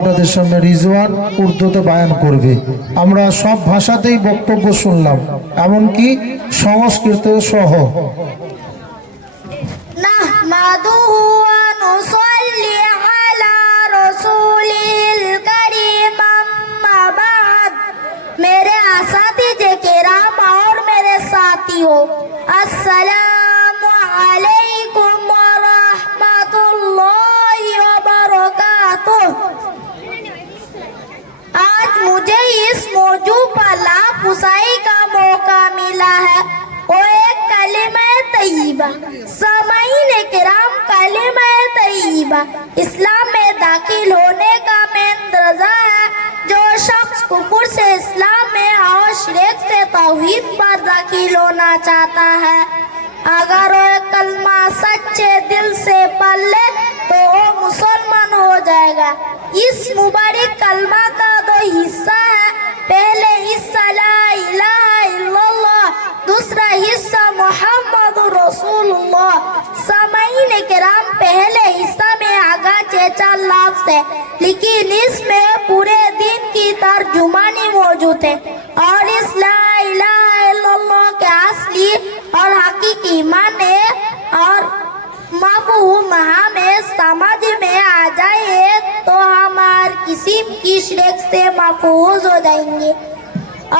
আপনাদের সামনে রিজওয়ান উর্দুতে বায়ান করবে। আমরা সব ভাষাতেই বক্তব্য শুনলাম, এমনকি সংস্কৃত সহ। নাহমাদুহু ওয়া নুসাল্লি আলা রাসূলিল কারীম, আম্মা বা'দ। मेरे असातिज़े किराम और मेरे साथियों, अस्सलामु अलैकुम व रहमतुल्लाहि व बरकातुह। आज मुझे इस मौजू पर लापुसाई का मौका मिला है। वो एक कलिमा तय्यबा। सामाईन किराम, कलिमा तय्यबा इस्लाम में दाखिल होने का मेन दर्जा है। जो शख्स कुफर से इस्लाम में और शिरक से तौहीद पर दाखिल होना चाहता है, अगर वो कलमा सच्चे दिल से पढ़ ले तो वो मुसलमान हो जाएगा। इस मुबारक कलमा का दो हिस्सा है। पहले हिस्सा ला इलाहा इल्लल्लाह, दूसरा हिस्सा मुहम्मदुर रसूलुल्लाह। सामाईन किराम, पहले हिस्सा में आगा चेचा लफ्ज़ है, लेकिन इसमें पूरे दिन की तर्जुमानी मौजूद है। और इस ला इलाहा इल्लल्लाह के असली और हकीकी माने और मफ़हूम हमें समझ में आ जाए तो हमारे किस्म की शिरक से महफूज हो जाएंगे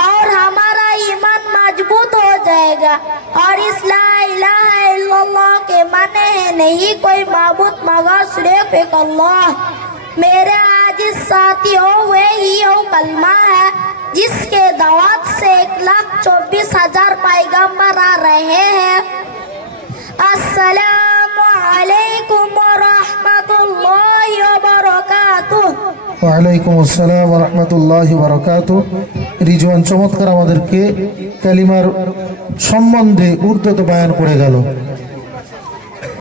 और हमारा ईमान मजबूत हो जाएगा। और इस ला इलाहा इल्लल्लाह के माने है नहीं कोई माबूद मगर सिर्फ एक अल्लाह। मेरे आज इस साथियों वही वो कलमा है जिसके दावत से 1,24,000 पैगंबर आ रहे हैं। अस्सलामु अलैकुम व रहमतुल्लाहि व बरकातुह। ওয়ালাইকুম আসসালাম ওয়া রাহমাতুল্লাহি ওয়া বারাকাতুহু। রিজওয়ান চমৎকার আমাদেরকে কালিমার সম্বন্ধে উর্দুতে বায়ান করে গেল।